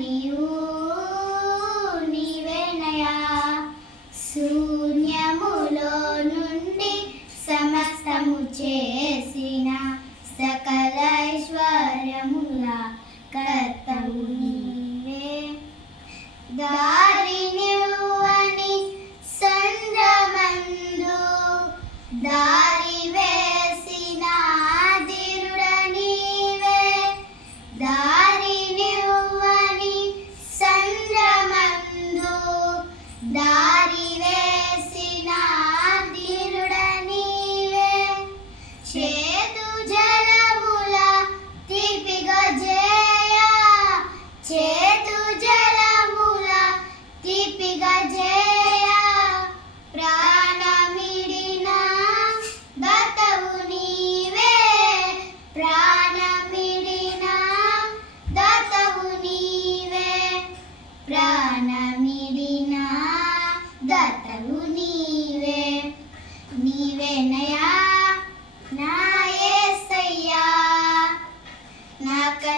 నీవు నీవేనయా? శూన్యములో నుండి సమస్తము చేసి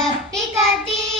Dappi Kati.